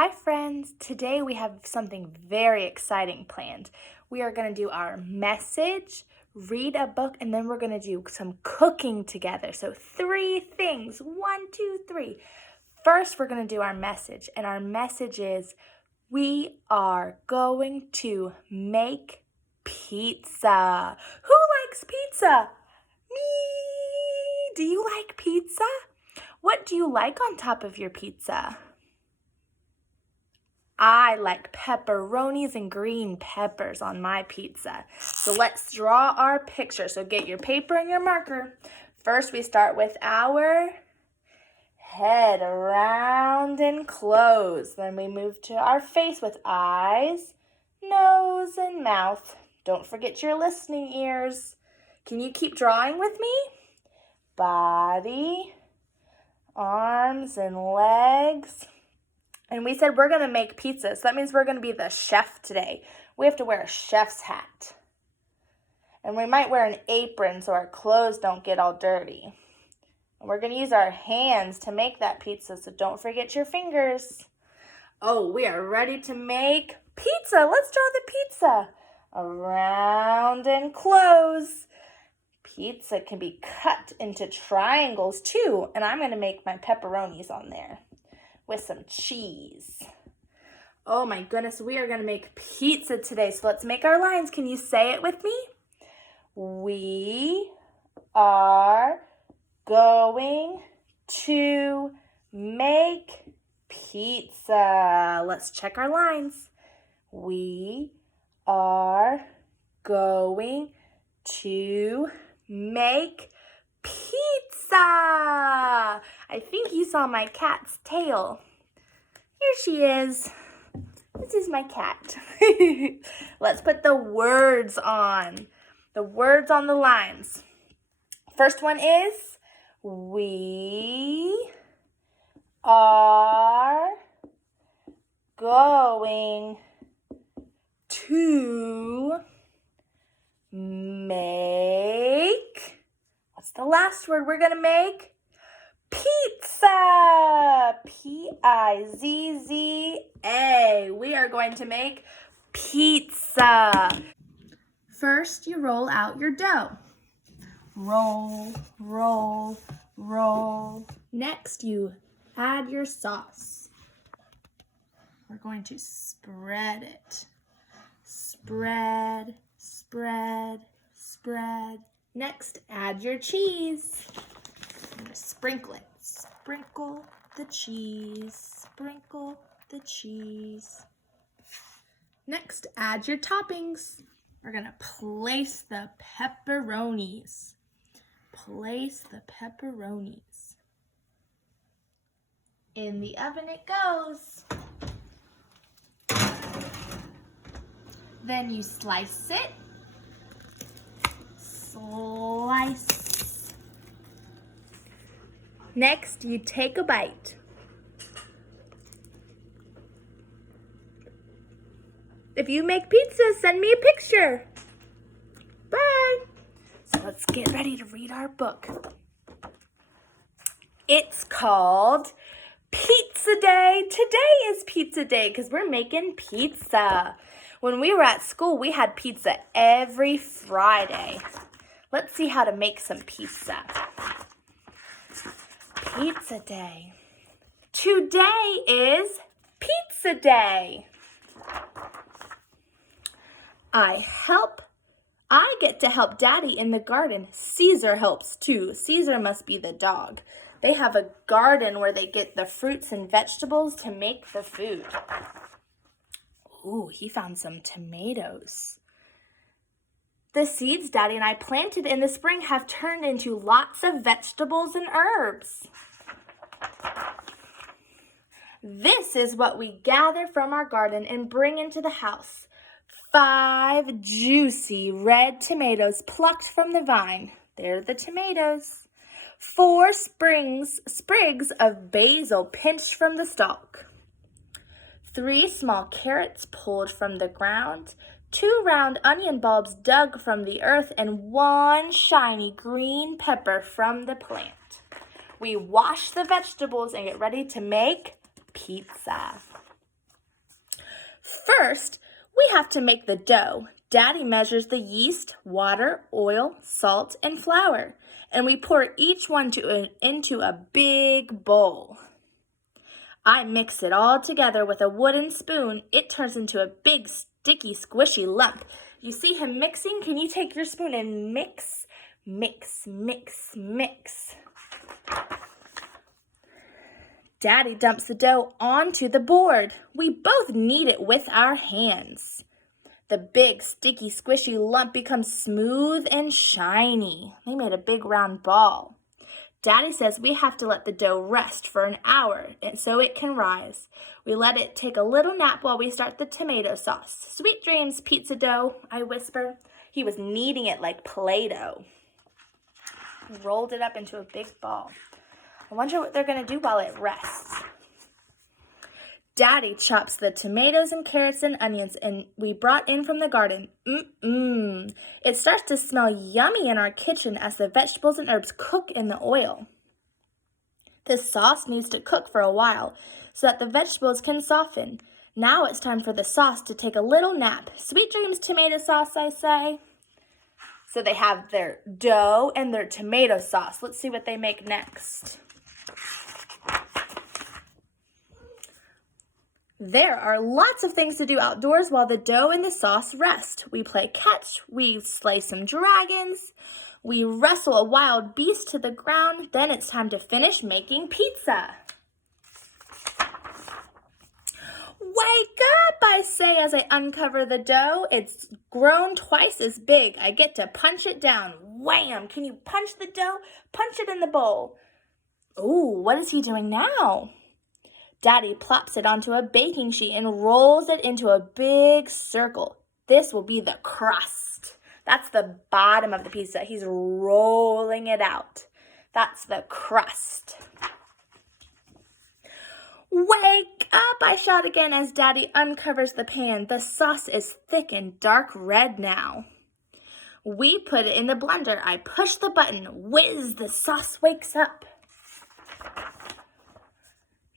Hi friends, today we have something very exciting planned. We are going to do our message, read a book, and then we're going to do some cooking together. So 3 things, 1, 2, 3. First, we're going to do our message, and our message is we are going to make pizza. Who likes pizza? Me! Do you like pizza? What do you like on top of your pizza? I like pepperonis and green peppers on my pizza. So let's draw our picture. So get your paper and your marker. First, we start with our head, round and closed. Then we move to our face with eyes, nose, and mouth. Don't forget your listening ears. Can you keep drawing with me? Body, arms and legs. And we said we're going to make pizza, so that means we're going to be the chef today. We have to wear a chef's hat. And we might wear an apron so our clothes don't get all dirty. And we're going to use our hands to make that pizza, so don't forget your fingers. Oh, we are ready to make pizza. Let's draw the pizza. Around and close. Pizza can be cut into triangles too, and I'm going to make my pepperonis on there with some cheese. Oh my goodness, we are going to make pizza today. So let's make our lines. Can you say it with me? We are going to make pizza. Let's check our lines. We are going to make pizza. I think you saw my cat's tail. Here she is. This is my cat. Let's put the words on. The words on the lines. First one is, we are going to make, what's the last word we're going to make? Pizza! P-I-Z-Z-A. We are going to make pizza. First, you roll out your dough. Roll, roll, roll. Next, you add your sauce. We're going to spread it. Spread, spread, spread. Next, add your cheese. I'm going to sprinkle it. Sprinkle the cheese. Sprinkle the cheese. Next, add your toppings. We're going to place the pepperonis. Place the pepperonis. In the oven it goes. Then you slice it. Slice. Next, you take a bite. If you make pizza, send me a picture. Bye. So let's get ready to read our book. It's called Pizza Day. Today is Pizza Day because we're making pizza. When we were at school, we had pizza every Friday. Let's see how to make some pizza. Pizza Day. Today is Pizza Day. I get to help Daddy in the garden. Caesar helps too. Caesar must be the dog. They have a garden where they get the fruits and vegetables to make the food. Ooh, he found some tomatoes. The seeds Daddy and I planted in the spring have turned into lots of vegetables and herbs. This is what we gather from our garden and bring into the house. 5 juicy red tomatoes plucked from the vine. They're the tomatoes. 4 sprigs of basil pinched from the stalk. 3 small carrots pulled from the ground. 2 round onion bulbs dug from the earth, and 1 shiny green pepper from the plant. We wash the vegetables and get ready to make pizza. First, we have to make the dough. Daddy measures the yeast, water, oil, salt, and flour, and we pour each one into a big bowl. I mix it all together with a wooden spoon. It turns into a big, sticky, squishy lump. You see him mixing? Can you take your spoon and mix, mix, mix, mix? Daddy dumps the dough onto the board. We both knead it with our hands. The big, sticky, squishy lump becomes smooth and shiny. They made a big round ball. Daddy says we have to let the dough rest for an hour so it can rise. We let it take a little nap while we start the tomato sauce. Sweet dreams, pizza dough, I whisper. He was kneading it like Play-Doh. He rolled it up into a big ball. I wonder what they're going to do while it rests. Daddy chops the tomatoes and carrots and onions and we brought in from the garden. It starts to smell yummy in our kitchen as the vegetables and herbs cook in the oil. The sauce needs to cook for a while so that the vegetables can soften. Now it's time for the sauce to take a little nap. Sweet dreams, tomato sauce, I say. So they have their dough and their tomato sauce. Let's see what they make next. There are lots of things to do outdoors while the dough and the sauce rest. We play catch, we slay some dragons, we wrestle a wild beast to the ground, then it's time to finish making pizza. Wake up, I say as I uncover the dough. It's grown twice as big. I get to punch it down. Wham! Can you punch the dough? Punch it in the bowl. Ooh, what is he doing now? Daddy plops it onto a baking sheet and rolls it into a big circle. This will be the crust. That's the bottom of the pizza. He's rolling it out. That's the crust. Wake up, I shout again as Daddy uncovers the pan. The sauce is thick and dark red now. We put it in the blender. I push the button. Whiz, the sauce wakes up.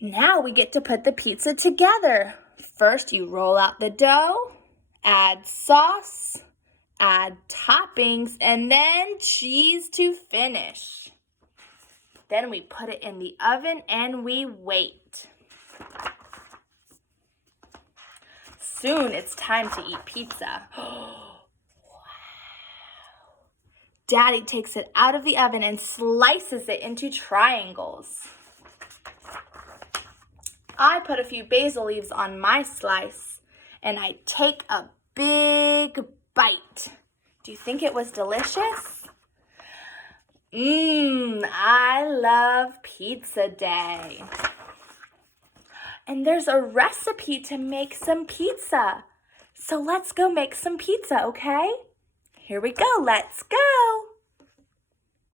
Now we get to put the pizza together. First, you roll out the dough, add sauce, add toppings, and then cheese to finish. Then we put it in the oven and we wait. Soon it's time to eat pizza. Wow. Daddy takes it out of the oven and slices it into triangles. I put a few basil leaves on my slice, and I take a big bite. Do you think it was delicious? I love pizza day. And there's a recipe to make some pizza. So let's go make some pizza, okay? Here we go. Let's go.